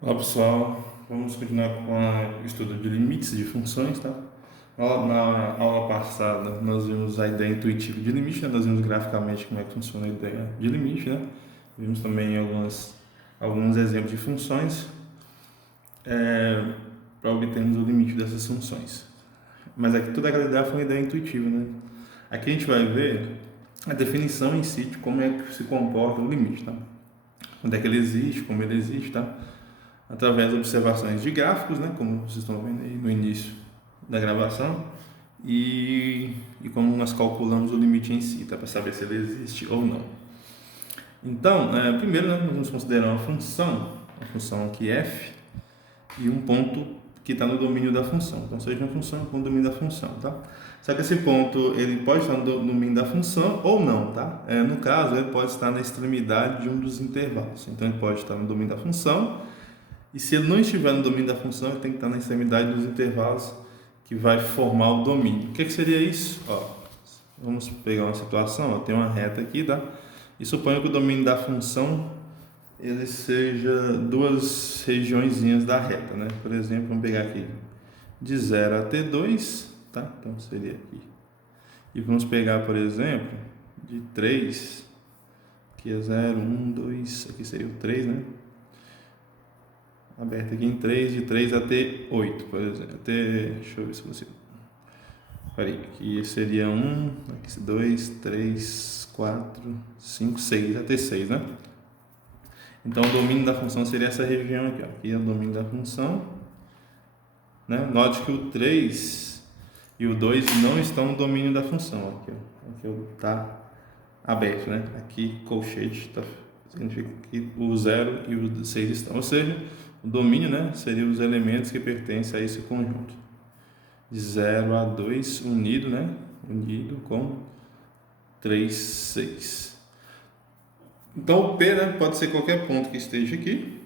Olá pessoal, vamos continuar com o estudo de limites de funções, tá? Na aula passada nós vimos a ideia intuitiva de limite, né? Nós vimos graficamente como é que funciona a ideia de limite, né? Vimos também alguns exemplos de funções para obtermos o limite dessas funções. Mas aqui toda aquela ideia foi uma ideia intuitiva, né? Aqui a gente vai ver a definição em si de como é que se comporta o limite, tá? Onde é que ele existe, como ele existe, tá? Através de observações de gráficos, né, como vocês estão vendo aí no início da gravação, e como nós calculamos o limite em si, tá, para saber se ele existe ou não. Então, primeiro, né, nós vamos considerar uma função aqui f, e um ponto que está no domínio da função. Então, seja uma função com o domínio da função, tá? Só que esse ponto ele pode estar no domínio da função ou não, tá? No caso, ele pode estar na extremidade de um dos intervalos. Então, ele pode estar no domínio da função. E se ele não estiver no domínio da função, ele tem que estar na extremidade dos intervalos que vai formar o domínio. O que seria isso? Vamos pegar uma situação, tem uma reta aqui, tá? E suponha que o domínio da função ele seja duas regiõezinhas da reta, né? Por exemplo, vamos pegar aqui de 0 até 2, tá? Então seria aqui. E vamos pegar, por exemplo, de 3, que é 0, 1, 2, aqui seria o 3, né? Aberto aqui em 3, de 3 até 8, por exemplo. Deixa eu ver se você. Peraí, aqui seria 1, aqui 2, 3, 4, 5, 6, até 6, né? Então o domínio da função seria essa região aqui, ó. Aqui é o domínio da função, né? Note que o 3 e o 2 não estão no domínio da função, aqui está aberto, né? Aqui colchete significa que o 0 e o 6 estão, ou seja, o domínio, né, seria os elementos que pertencem a esse conjunto. De 0 a 2 unido, né? Unido com 3, 6. Então o P, né, pode ser qualquer ponto que esteja aqui,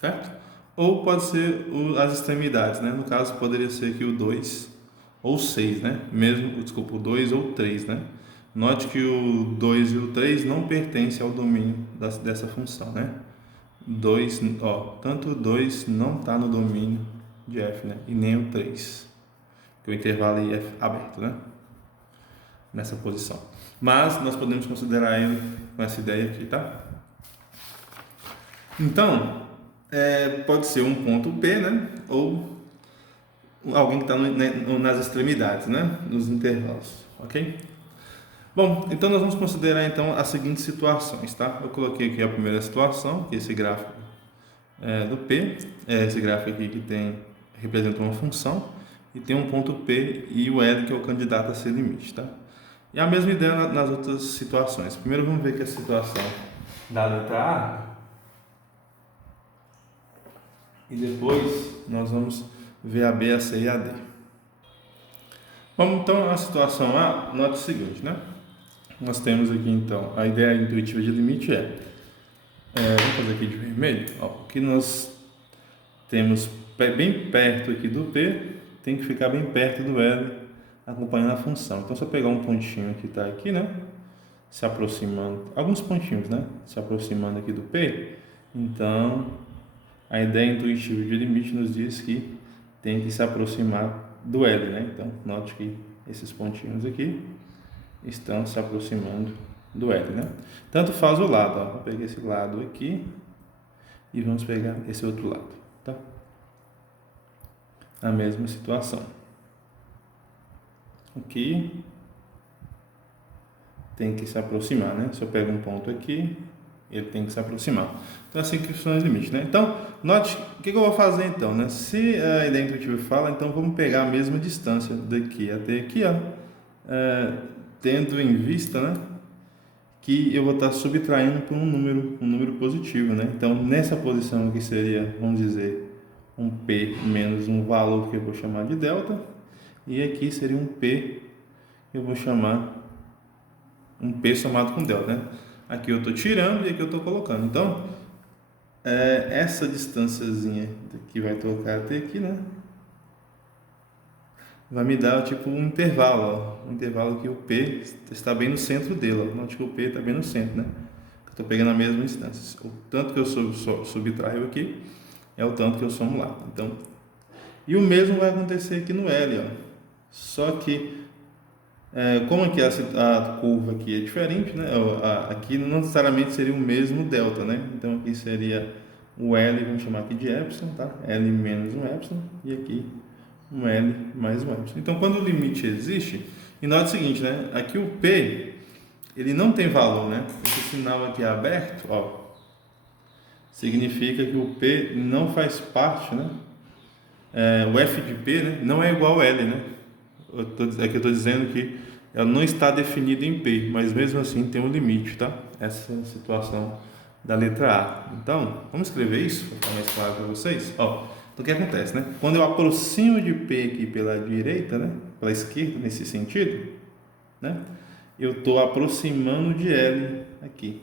certo? Ou pode ser as extremidades, né? No caso poderia ser aqui o 2 ou 6, né? O 2 ou 3, né? Note que o 2 e o 3 não pertencem ao domínio dessa função, né? 2, tanto o 2 não está no domínio de f, né? E nem o 3, que o intervalo aí é aberto, né? Nessa posição. Mas nós podemos considerar ele com essa ideia aqui, tá? Então, pode ser um ponto P, né? Ou alguém que está nas extremidades, né? Nos intervalos, ok? Bom, então nós vamos considerar então as seguintes situações, tá? Eu coloquei aqui a primeira situação, que é esse gráfico do P, esse gráfico aqui que representa uma função e tem um ponto P e o L que é o candidato a ser limite, tá? E a mesma ideia nas outras situações. Primeiro vamos ver que a situação da letra A e depois nós vamos ver a B, a C e a D. Vamos então a situação A, note o seguinte, né? Nós temos aqui então a ideia intuitiva de limite vamos fazer aqui de vermelho, o que nós temos bem perto aqui do P tem que ficar bem perto do L acompanhando a função. Então se eu pegar um pontinho que está aqui, né? Se aproximando, alguns pontinhos, né? Se aproximando aqui do P, então a ideia intuitiva de limite nos diz que tem que se aproximar do L, né? Então note que esses pontinhos aqui estão se aproximando do L, né? Tanto faz o lado, vou pegar esse lado aqui e vamos pegar esse outro lado, tá? A mesma situação. Aqui tem que se aproximar, né? Se eu pego um ponto aqui, ele tem que se aproximar. Então, assim que funciona o limite, né? Então, note, o que eu vou fazer então, né? Se a ideia intuitiva fala, então vamos pegar a mesma distância daqui até aqui, ó, tendo em vista, né, que eu vou estar subtraindo por um número positivo, né? Então, nessa posição aqui seria, vamos dizer, um P menos um valor que eu vou chamar de delta, e aqui seria um P que eu vou chamar um P somado com delta, né? Aqui eu estou tirando e aqui eu estou colocando. Então, essa distânciazinha que vai tocar até aqui, né? Vai me dar tipo um intervalo, um intervalo que o P está bem no centro dele. Note que o P está bem no centro, né? Estou pegando a mesma instância. O tanto que eu subtraio aqui é o tanto que eu somo lá. Então, e o mesmo vai acontecer aqui no L, ó. Só que, como aqui a curva aqui é diferente, né? Aqui não necessariamente seria o mesmo delta, né? Então aqui seria o L, vamos chamar aqui de epsilon, tá? L menos um epsilon, e aqui um L mais um epsilon. Então, quando o limite existe, e note o seguinte, né? Aqui o P, ele não tem valor, né? Esse sinal aqui é aberto, ó, significa que o P não faz parte, né? O F de P, né, não é igual ao L, né? Aqui eu estou dizendo que ela não está definida em P, mas mesmo assim tem um limite, tá? Essa é a situação da letra A. Então, vamos escrever isso para ficar mais claro para vocês. Ó, então o que acontece, né? Quando eu aproximo de P aqui pela direita, né? Pela esquerda, nesse sentido, né? Eu estou aproximando de L aqui.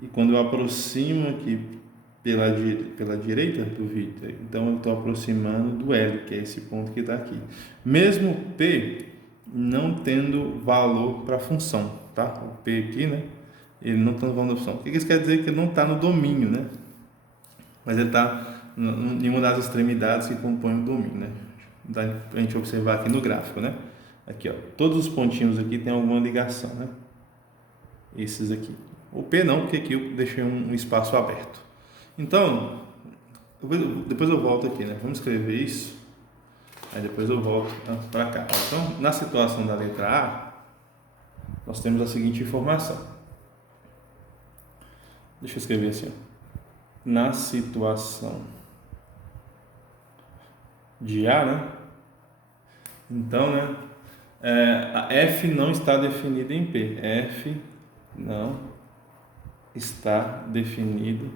E quando eu aproximo aqui pela direita do Victor, então eu estou aproximando do L, que é esse ponto que está aqui. Mesmo P não tendo valor para a função, tá? O P aqui, né? Ele não está no valor da função. O que isso quer dizer? Que ele não está no domínio, né? Mas ele está em uma das extremidades que compõem o domínio, né? Dá para a gente observar aqui no gráfico, né? Aqui, ó, todos os pontinhos aqui tem alguma ligação, né? Esses aqui. O P não, porque aqui eu deixei um espaço aberto. Então, depois eu volto aqui, né? Vamos escrever isso. Aí depois eu volto para cá. Então, na situação da letra A, nós temos a seguinte informação. Deixa eu escrever assim, ó. Na situação de A, né? Então, né? A F não está definida em P. F não está definido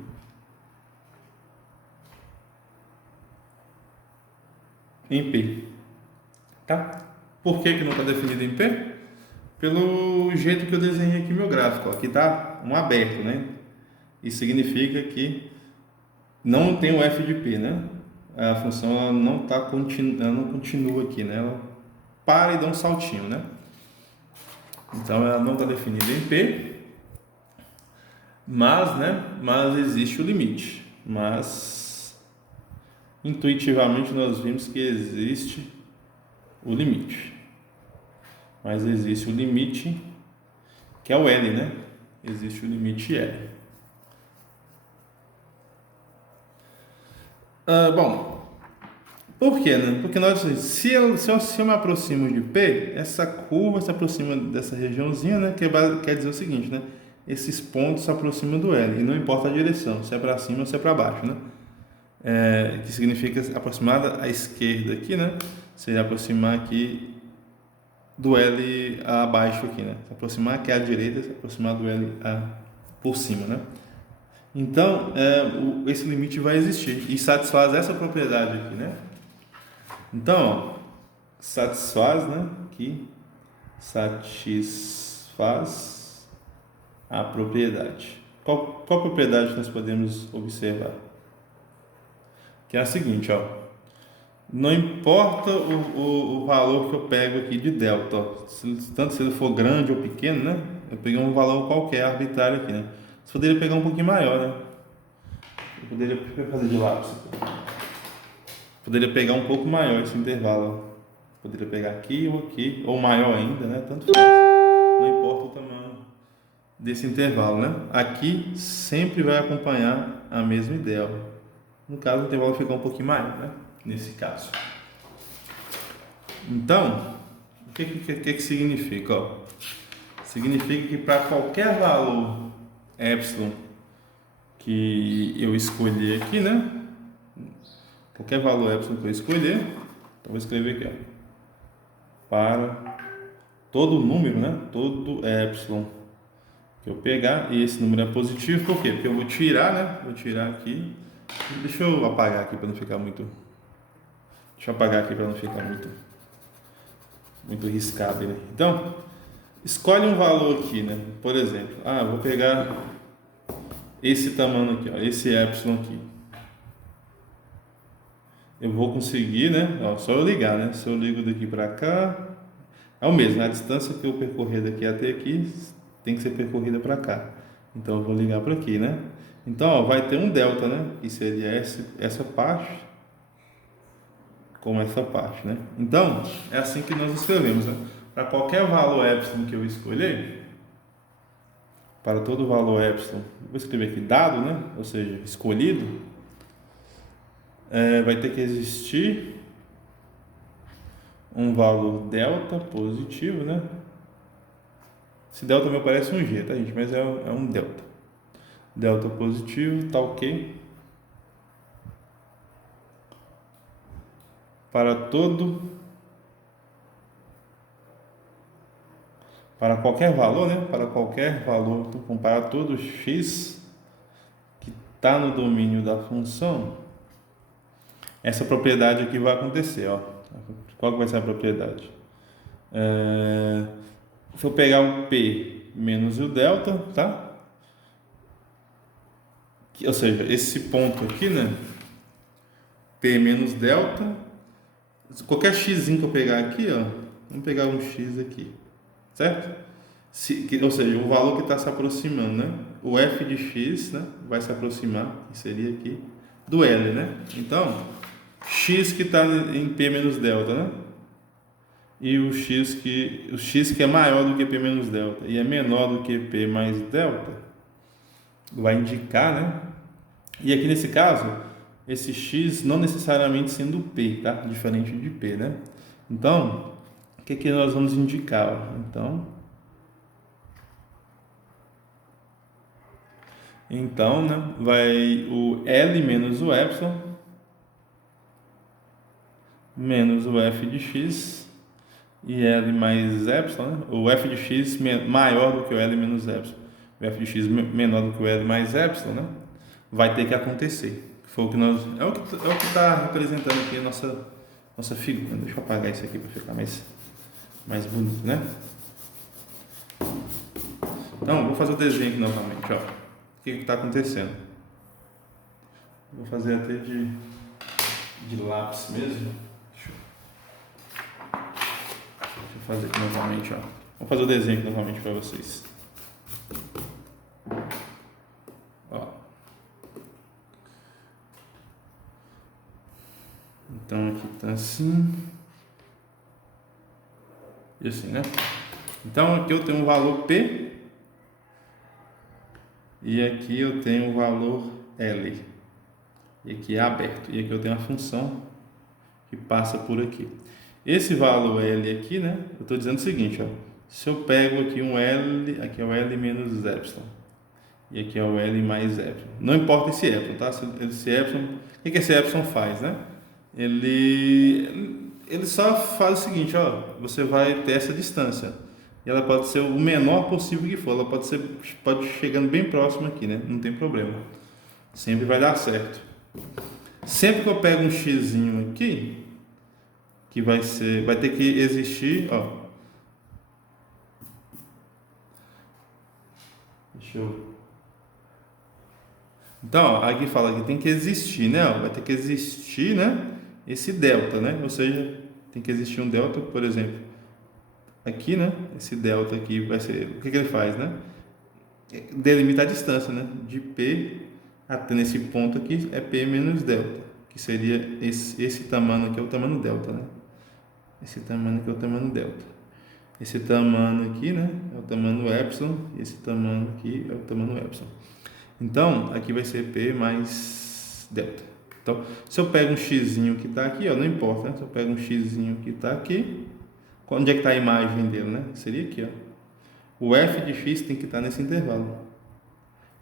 em P, tá? Por que não está definido em P? Pelo jeito que eu desenhei aqui meu gráfico. Aqui está um aberto, né? Isso significa que não tem o F de P, né? A função ela não continua aqui, né? Ela para e dá um saltinho, né? Então ela não está definida em P, mas, né? Mas existe o limite. Mas intuitivamente nós vimos que existe o limite. Mas existe o limite que é o L, né? Existe o limite L. Bom, por quê, né? Porque se eu me aproximo de P, essa curva se aproxima dessa regiãozinha, né? Que quer dizer o seguinte, né? Esses pontos se aproximam do L, e não importa a direção, se é para cima ou se é para baixo, né? Que significa aproximar à esquerda aqui, né? Seria aproximar aqui do L abaixo aqui, né? Se aproximar aqui à direita, se aproximar do L por cima, né? Então, esse limite vai existir e satisfaz essa propriedade aqui, né? Então, ó, satisfaz, né? Aqui, satisfaz a propriedade. Qual propriedade nós podemos observar? Que é a seguinte, ó. Não importa o valor que eu pego aqui de delta, ó, tanto se ele for grande ou pequeno, né? Eu peguei um valor qualquer arbitrário aqui, né? Você poderia pegar um pouquinho maior, né? Eu poderia fazer de lápis. Poderia pegar um pouco maior esse intervalo. Poderia pegar aqui, ou maior ainda, né? Tanto faz. Não importa o tamanho desse intervalo, né? Aqui sempre vai acompanhar a mesma ideia. No caso, o intervalo vai ficar um pouquinho maior, né? Nesse caso. Então, o que significa? Ó? Significa que para qualquer valor epsilon que eu escolher aqui, né? Qualquer valor epsilon que eu escolher, então vou escrever aqui, ó, para todo número, né? Todo epsilon que eu pegar, e esse número é positivo, por quê? Porque eu vou tirar, né? Vou tirar aqui. Deixa eu apagar aqui para não ficar muito. Deixa eu apagar aqui para não ficar muito riscado, né? Então, escolhe um valor aqui, né? Por exemplo, eu vou pegar esse tamanho aqui, ó, esse epsilon aqui. Eu vou conseguir, né? Ó, só eu ligar, né? Se eu ligo daqui para cá, é o mesmo, né? A distância que eu percorrer daqui até aqui tem que ser percorrida para cá. Então, eu vou ligar para aqui, né? Então, ó, vai ter um delta, né? Que seria essa parte com essa parte, né? Então, é assim que nós escrevemos, né? Para qualquer valor epsilon que eu escolher, para todo valor epsilon, vou escrever aqui dado, né? Ou seja, escolhido, vai ter que existir um valor delta positivo, né? Esse delta me parece um G, tá, gente? Mas é um delta. Delta positivo, tá ok. Para qualquer valor, né? Para qualquer valor, então, para todo x que está no domínio da função, essa propriedade aqui vai acontecer, ó. Qual que vai ser a propriedade? Se eu pegar o P menos o delta, tá? Ou seja, esse ponto aqui, né? P menos delta, qualquer x que eu pegar aqui, ó, vamos pegar um x aqui, certo? Ou seja, o valor que está se aproximando, né? O f de x, né, vai se aproximar, que seria aqui, do L, né? Então, x que está em P menos delta, né? E o x que é maior do que P menos delta e é menor do que P mais delta, vai indicar, né? E aqui nesse caso, esse x não necessariamente sendo P, tá? Diferente de P, né? Então, o que nós vamos indicar? Então, né, vai o L menos o epsilon menos o f de x e L mais epsilon, né? O f de x maior do que o L menos epsilon, o f de x menor do que o L mais epsilon, né? Vai ter que acontecer. Foi o que nós, é o que está representando aqui a nossa figura. Deixa eu apagar isso aqui para ficar mais bonito, né? Então, vou fazer o desenho aqui novamente, ó. O que está acontecendo? Vou fazer até de lápis mesmo. Deixa eu fazer aqui novamente, ó. Vou fazer o desenho aqui novamente para vocês. Ó. Então aqui tá assim. E assim, né? Então aqui eu tenho um valor P. E aqui eu tenho o valor L. E aqui é aberto. E aqui eu tenho a função que passa por aqui. Esse valor L aqui, né? Eu estou dizendo o seguinte, ó. Se eu pego aqui um L, aqui é o L menos epsilon. E aqui é o L mais epsilon. Não importa esse epsilon, tá? Esse epsilon, o que esse epsilon faz, né? Ele só faz o seguinte, ó. Você vai ter essa distância. E ela pode ser o menor possível que for. Ela pode chegando bem próximo aqui, né? Não tem problema. Sempre vai dar certo. Sempre que eu pego um xzinho aqui, que vai ter que existir, ó. Deixa eu. Então, ó, aqui fala que tem que existir, né? Ó, vai ter que existir, né? Esse delta, né? Ou seja, tem que existir um delta, por exemplo. Aqui, né? Esse delta aqui vai ser. O que ele faz, né? Delimita a distância, né? De P até nesse ponto aqui é P menos delta, que seria esse tamanho aqui é o tamanho delta, né? Esse tamanho aqui é o tamanho delta. Esse tamanho aqui, né? É o tamanho epsilon. E esse tamanho aqui é o tamanho epsilon. Então, aqui vai ser P mais delta. Então, se eu pego um xzinho que está aqui, ó, não importa, né? Se eu pego um xzinho que está aqui, onde é que está a imagem dele, né? Seria aqui, ó. O f de x tem que estar nesse intervalo.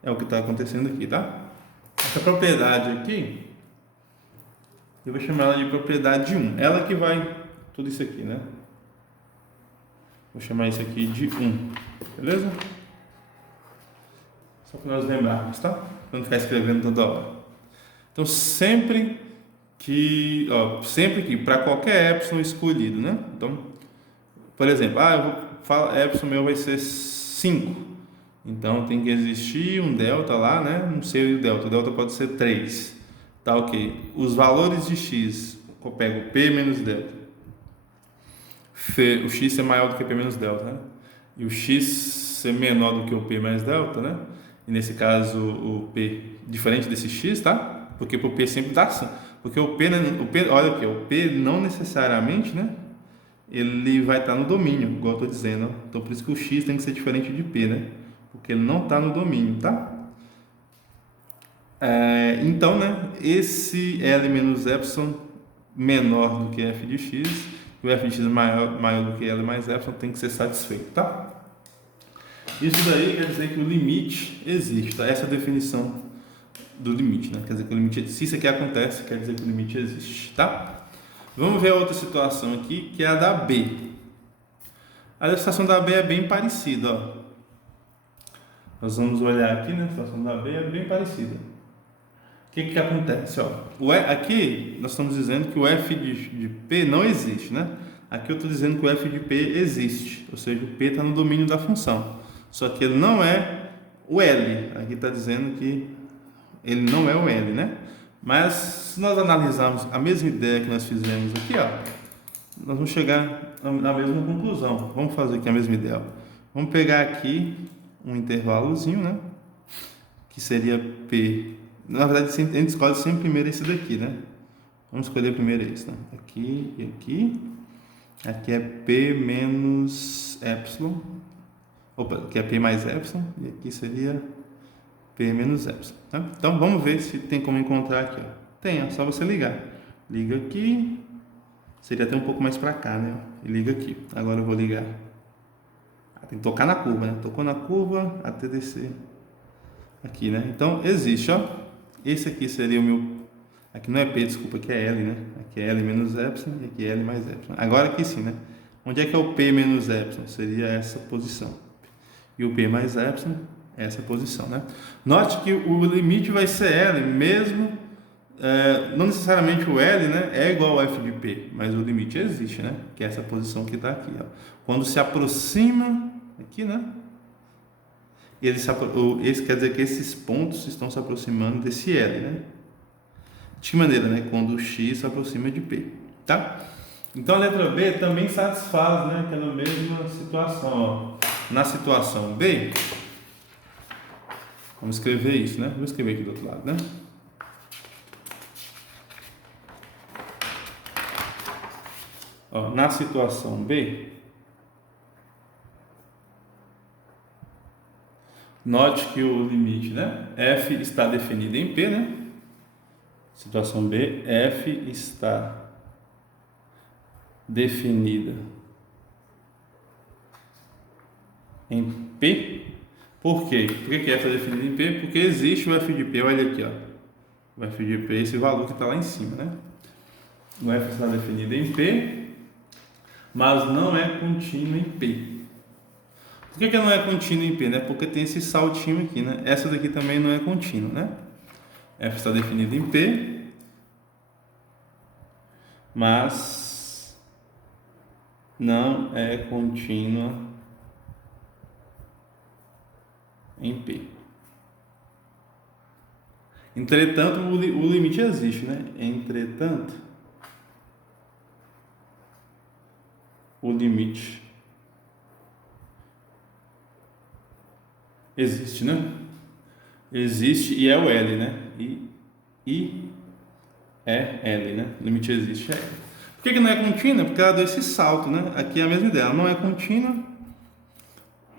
É o que está acontecendo aqui, tá? Essa propriedade aqui, eu vou chamar ela de propriedade 1. Ela que vai tudo isso aqui, né? Vou chamar isso aqui de 1. Beleza? Só para nós lembrarmos, tá? Para não ficar escrevendo toda hora. Então, sempre que para qualquer epsilon escolhido, né? Então, por exemplo, epsilon meu vai ser 5. Então, tem que existir um delta lá, né? Não sei o delta. O delta pode ser 3. Tá, ok. Os valores de x, eu pego P menos delta. O x é maior do que P menos delta, né? E o x ser menor do que o P mais delta, né? E nesse caso o P diferente desse X, tá? Porque o P sempre dá, porque o P, olha aqui, o P não necessariamente, né? Ele vai estar no domínio, igual eu estou dizendo. Então por isso que o X tem que ser diferente de P, né? Porque ele não está no domínio, tá? Então, né? Esse L menos epsilon menor do que f de x, e o f de x maior do que L mais epsilon tem que ser satisfeito, tá? Isso daí quer dizer que o limite existe, tá? Essa é a definição do limite, né? Quer dizer que o limite, se isso aqui acontece, quer dizer que o limite existe, tá? Vamos ver a outra situação aqui, que é a da B. A situação da B é bem parecida, ó. Nós vamos olhar aqui, né? A situação da B é bem parecida. O que acontece, ó? Aqui nós estamos dizendo que o f de P não existe, né? Aqui eu estou dizendo que o f de P existe, ou seja, o P está no domínio da função. Só que ele não é o L. Aqui está dizendo que ele não é o L, né? Mas se nós analisarmos a mesma ideia que nós fizemos aqui, ó, nós vamos chegar na mesma conclusão. Vamos fazer aqui a mesma ideia. Vamos pegar aqui um intervalozinho, né? Que seria P. Na verdade, a gente escolhe sempre primeiro esse daqui, né? Vamos escolher primeiro esse, né? Aqui e aqui. Aqui é P menos epsilon. Opa, aqui é P mais epsilon. E aqui seria P menos epsilon, tá? Então, vamos ver se tem como encontrar aqui, ó. Tem, é só você ligar. Liga aqui. Seria até um pouco mais para cá, né? E liga aqui. Agora eu vou ligar. Tem que tocar na curva, né? Tocou na curva até descer. Aqui, né? Então, existe, ó. Esse aqui seria o meu... Aqui não é P, desculpa, aqui é L, né? Aqui é L menos epsilon e aqui é L mais epsilon. Agora aqui sim, né? Onde é que é o P menos epsilon? Seria essa posição. E o P mais epsilon, essa posição, né? Note que o limite vai ser L, mesmo... não necessariamente o L, né? É igual ao F de P, mas o limite existe, né? Que é essa posição que está aqui, ó. Quando se aproxima... Aqui, né? Esse quer dizer que esses pontos estão se aproximando desse L, né? De que maneira, né? Quando o X se aproxima de P, tá? Então a letra B também satisfaz, né? Aquela mesma situação, ó. Na situação B, vamos escrever isso, né? Vou escrever aqui do outro lado, né? Ó, na situação B, note que o limite, né? F está definido em P, né? Situação B, F está definida em P. Por quê? Por que F está definida em P? Porque existe o F de P, olha aqui, ó. O F de P, esse valor que está lá em cima, né? O F está definido em P, mas não é contínuo em P. Por que não é contínuo em P, né? Porque tem esse saltinho aqui, né? Essa daqui também não é contínua, né? F está definida em P, mas não é contínua em P. Entretanto, o limite existe, né? Entretanto, o limite existe, né? Existe e é o L, né? E é L, né? O limite existe é L. Por que não é contínua? Porque ela deu esse salto, né? Aqui é a mesma ideia, ela não é contínua,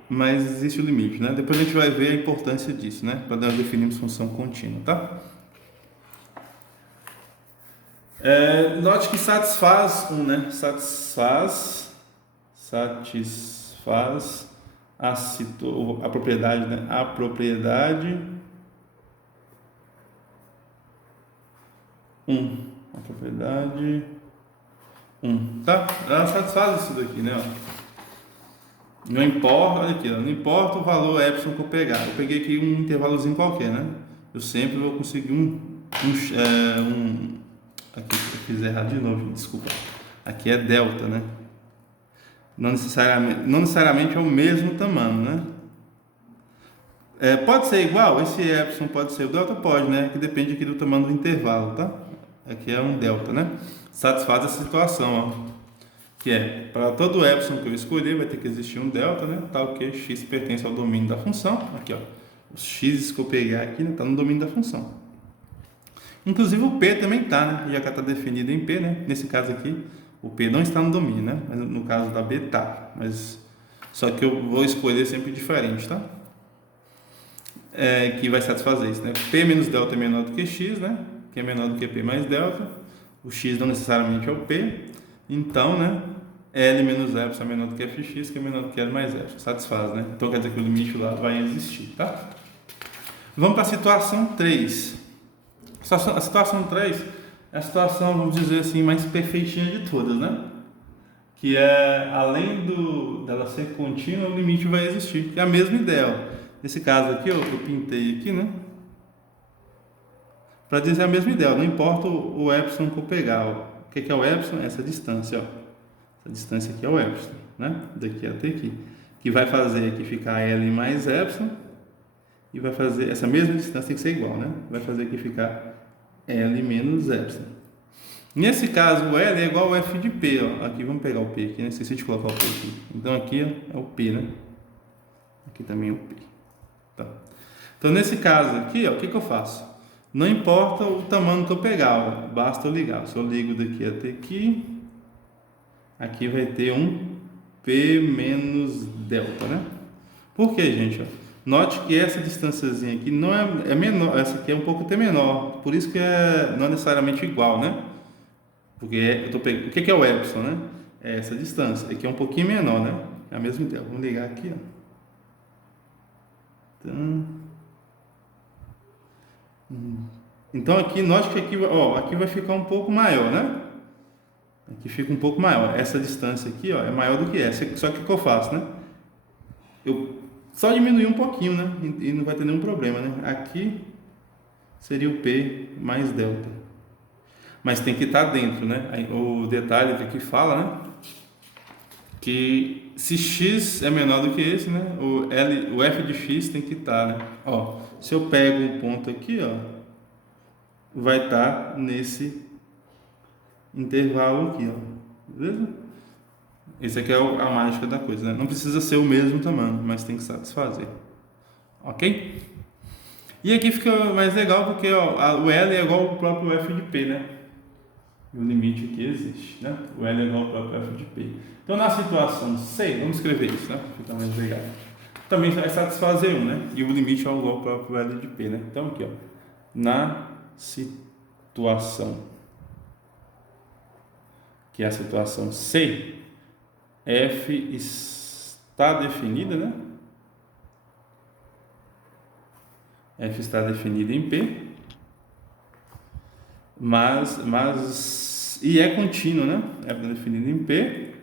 mas existe o limite, né? Depois a gente vai ver a importância disso, né? Para nós definirmos função contínua, tá? Note que satisfaz né? Satisfaz a propriedade, né? A propriedade 1. A propriedade 1. Tá? Ela satisfaz isso daqui, né? Não importa, olha aqui, não importa o valor epsilon que eu pegar. Eu peguei aqui um intervalozinho qualquer, né? Eu sempre vou conseguir aqui eu fiz errado de novo, desculpa. Aqui é delta, né? Não necessariamente é o mesmo tamanho, né? Pode ser igual? Esse epsilon pode ser o delta? Pode, né? Que depende aqui do tamanho do intervalo, tá? Aqui é um delta, né? Satisfaz a situação, ó. que é, para todo epsilon que eu escolher, vai ter que existir um delta, né? Tal que x pertence ao domínio da função. Aqui, ó, os x que eu pegar aqui, né, tá no domínio da função. Inclusive o p também tá, né? Já que está definido em p, né? Nesse caso aqui, o p não está no domínio, né? Mas no caso da b tá. Mas só que eu vou escolher sempre diferente, tá? Que vai satisfazer isso, né? P menos delta é menor do que x, né? Que é menor do que P mais delta. O x não necessariamente é o P. Então, né? L menos epsilon é menor do que fx, que é menor do que L mais epsilon. Satisfaz, né? Então quer dizer que o limite lá vai existir, tá? Vamos para a situação 3. A situação 3 é a situação, vamos dizer assim, mais perfeitinha de todas, né? Que é, além dela ser contínua, o limite vai existir. Que é a mesma ideia. Nesse caso aqui, ó, que eu pintei aqui, né? Para dizer a mesma ideia, não importa o epsilon que eu pegar. Ó. O que é o epsilon? Essa distância, ó. Essa distância aqui é o epsilon, né? Daqui até aqui. Que vai fazer aqui ficar L mais epsilon. E vai fazer, essa mesma distância tem que ser igual, né? Vai fazer aqui ficar L menos epsilon. Nesse caso, o L é igual ao F de P, ó. Aqui, vamos pegar o P aqui, né? Esqueci de colocar o P aqui. Então aqui ó, é o P, né? Aqui também é o P. Tá. Então nesse caso aqui, ó, o que eu faço? Não importa o tamanho que eu pegar, ó, basta eu ligar. Se eu ligo daqui até aqui, aqui vai ter um P menos delta, né? Por que, gente? Ó? Note que essa distânciazinha aqui não é menor, essa aqui é um pouco até menor, por isso que não é necessariamente igual, né? Porque eu tô pegando, o que é o epsilon, né? É essa distância, aqui é um pouquinho menor, né? É a mesma ideia. Vamos ligar aqui, ó. Então aqui, note que aqui, ó, aqui vai ficar um pouco maior, né? Aqui fica um pouco maior. Essa distância aqui, ó, é maior do que essa. Só que o que eu faço, né? Eu só diminuir um pouquinho, né? E não vai ter nenhum problema, né? Aqui seria o P mais delta. Mas tem que estar dentro, né? Aí, o detalhe que aqui fala, né? Que se x é menor do que esse, né? O f de x tem que estar, né? Ó, se eu pego um ponto aqui, ó, vai estar nesse intervalo aqui, ó. Beleza? Esse aqui é a mágica da coisa, né? Não precisa ser o mesmo tamanho, mas tem que satisfazer. Ok? E aqui fica mais legal porque ó, o L é igual ao próprio f de P, né? E o limite aqui existe, né? O L é igual ao próprio f de P. Então, na situação C, vamos escrever isso, né? Fica mais legal. Também vai satisfazer 1, né? E o limite é igual ao próprio L de P, né? Então, aqui, ó. Na situação, que é a situação C, F está definida, né? F está definida em P, e é contínuo, né? F está definida em P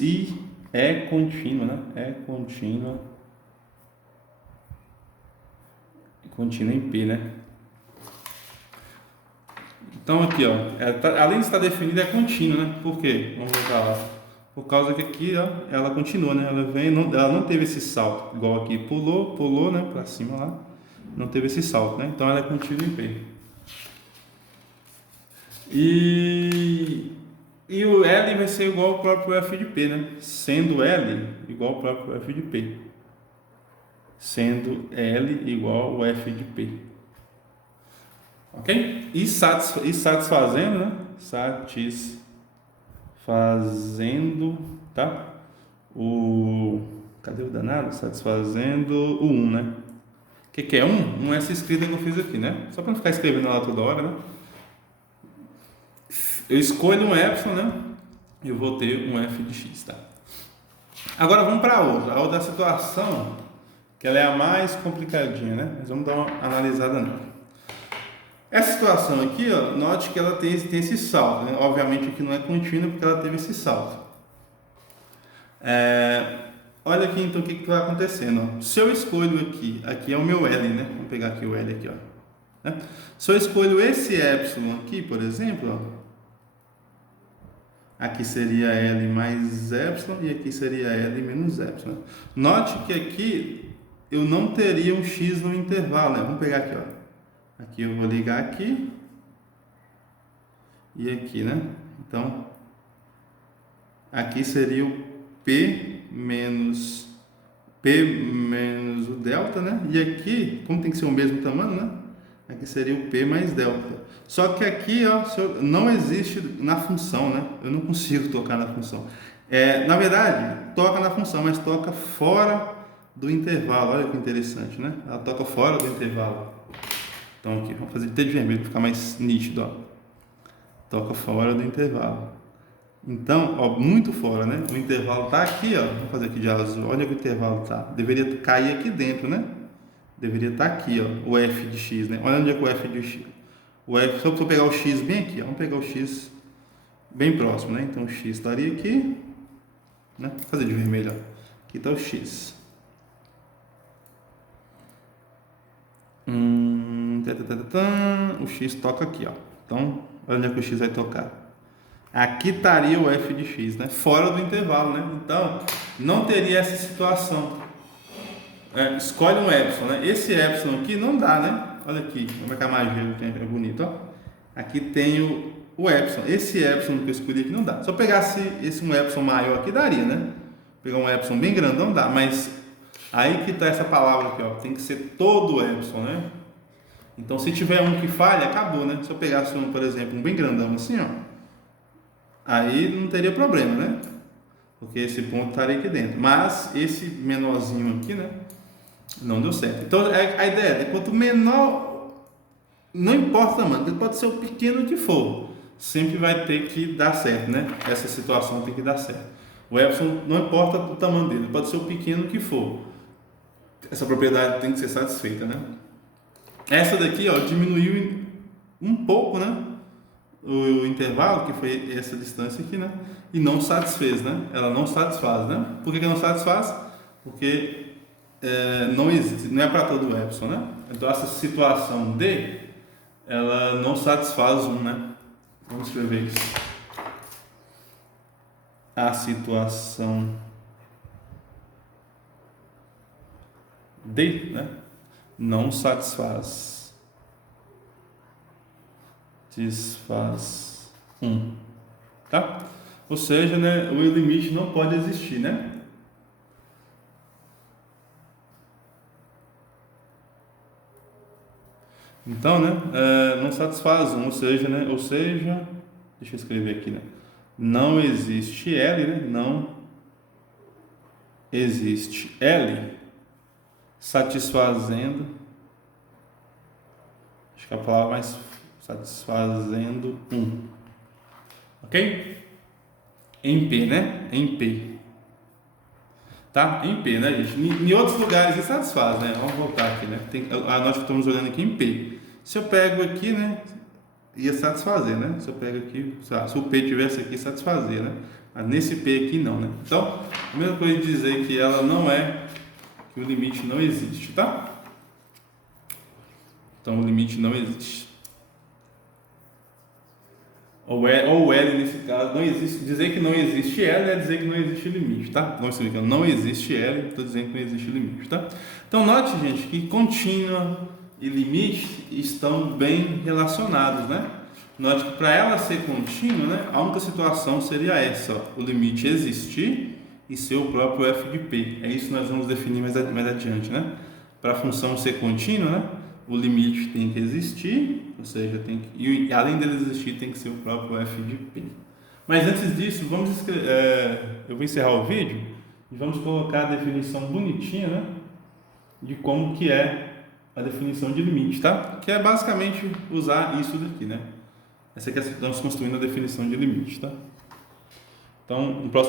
e é contínua, né? É contínua em P, né? Então aqui, ó, além de estar definida, é contínua, né? Por quê? Vamos voltar lá. Por causa que aqui, ó, ela continua, né? Ela não teve esse salto, igual aqui, pulou, né? Para cima lá, não teve esse salto, né? Então ela é contínua em P. E o L vai ser igual ao próprio F de P, né? Sendo L igual ao próprio F de P. Sendo L igual ao F de P. Ok? E satisfazendo, né? Satisfazendo, tá? Cadê o danado? Satisfazendo o 1, né? O que é 1? 1 é essa escrita que eu fiz aqui, né? Só para não ficar escrevendo lá toda hora, né? Eu escolho um epsilon, né? E eu vou ter um f de x, tá? Agora vamos para a outra situação, que ela é a mais complicadinha, né? Mas vamos dar uma analisada nela. Essa situação aqui, ó, note que ela tem esse salto, né? Obviamente aqui não é contínua porque ela teve esse salto. Olha aqui então o que vai acontecendo. Ó. Se eu escolho aqui é o meu L, né? Vamos pegar aqui o L aqui, ó. Né? Se eu escolho esse epsilon aqui, por exemplo, ó, aqui seria L mais epsilon e aqui seria L menos epsilon. Note que aqui eu não teria um x no intervalo, né? Vamos pegar aqui, ó. Aqui eu vou ligar aqui e aqui, né? Então, aqui seria o P menos o delta, né? E aqui, como tem que ser o mesmo tamanho, né? Aqui seria o P mais delta. Só que aqui, ó, não existe na função, né? Eu não consigo tocar na função. Na verdade, toca na função, mas toca fora do intervalo. Olha que interessante, né? Ela toca fora do intervalo. Então aqui, vamos fazer de vermelho para ficar mais nítido, ó. Toca fora do intervalo. Então, ó, muito fora, né? O intervalo tá aqui, ó. Vou fazer aqui de azul. Olha que o intervalo tá. Deveria cair aqui dentro, né? Deveria estar aqui, ó, o f de x, né? Olha onde é que o f de x. O f, só eu pegar o x bem aqui, ó. Vamos pegar o x bem próximo, né? Então o x estaria aqui, né? Vou fazer de vermelho, ó. Aqui está o x. O x toca aqui, ó. Então, olha onde é que o x vai tocar. Aqui estaria o f de x, né? Fora do intervalo, né? Então, não teria essa situação. Escolhe um epsilon, né? Esse epsilon aqui não dá, né? Olha aqui, como é que a magia é bonito, ó. Aqui tem o epsilon. Esse epsilon que eu escolhi aqui não dá. Se eu pegasse um epsilon maior aqui, daria, né? Pegar um epsilon bem grandão dá, mas aí que tá essa palavra aqui, ó. Tem que ser todo o epsilon, né? Então, se tiver um que falha, acabou, né? Se eu pegasse um, por exemplo, um bem grandão assim, ó, aí não teria problema, né? Porque esse ponto estaria aqui dentro. Mas esse menorzinho aqui, né? Não deu certo. Então, a ideia é quanto menor, não importa o tamanho, pode ser o pequeno que for, sempre vai ter que dar certo, né? Essa situação tem que dar certo. O epsilon, não importa o tamanho dele, pode ser o pequeno que for. Essa propriedade tem que ser satisfeita, né? Essa daqui, ó, diminuiu um pouco, né? O intervalo, que foi essa distância aqui, né? E não satisfez, né? Ela não satisfaz, né? Por que não satisfaz? Porque não existe, não é para todo o epsilon, né? Então essa situação D, ela não satisfaz né? Vamos escrever isso. A situação D, né? Não satisfaz. Desfaz tá? Ou seja, né? O limite não pode existir, né? Então, né, não satisfaz ou seja, né, deixa eu escrever aqui, né, não existe L, né, não existe L satisfazendo, acho que a palavra mais satisfazendo ok? Em P, né, em P, tá? Em P, né, gente? Em outros lugares ele satisfaz, né? Vamos voltar aqui, né? Nós estamos olhando aqui em P. Se eu pego aqui, né, ia satisfazer, né? Se eu pego aqui, se o P tivesse aqui, satisfazer, né? Mas nesse P aqui não, né? Então, a mesma coisa de dizer que ela não é, que o limite não existe, tá? Então, o limite não existe. Ou L nesse caso, não existe. Dizer que não existe L é dizer que não existe limite, tá? Não existe L, estou dizendo que não existe limite, tá? Então, note, gente, que contínua e limite estão bem relacionados, né? Note que para ela ser contínua, né, a única situação seria essa, ó, o limite existir e ser o próprio f de p. É isso que nós vamos definir mais adiante, né? Para a função ser contínua, né, o limite tem que existir, ou seja, e além dele existir, tem que ser o próprio f de p. Mas antes disso, eu vou encerrar o vídeo e vamos colocar a definição bonitinha, né, de como que é a definição de limite, tá? Que é basicamente usar isso daqui, né? Essa aqui estamos construindo a definição de limite, tá? Então, no próximo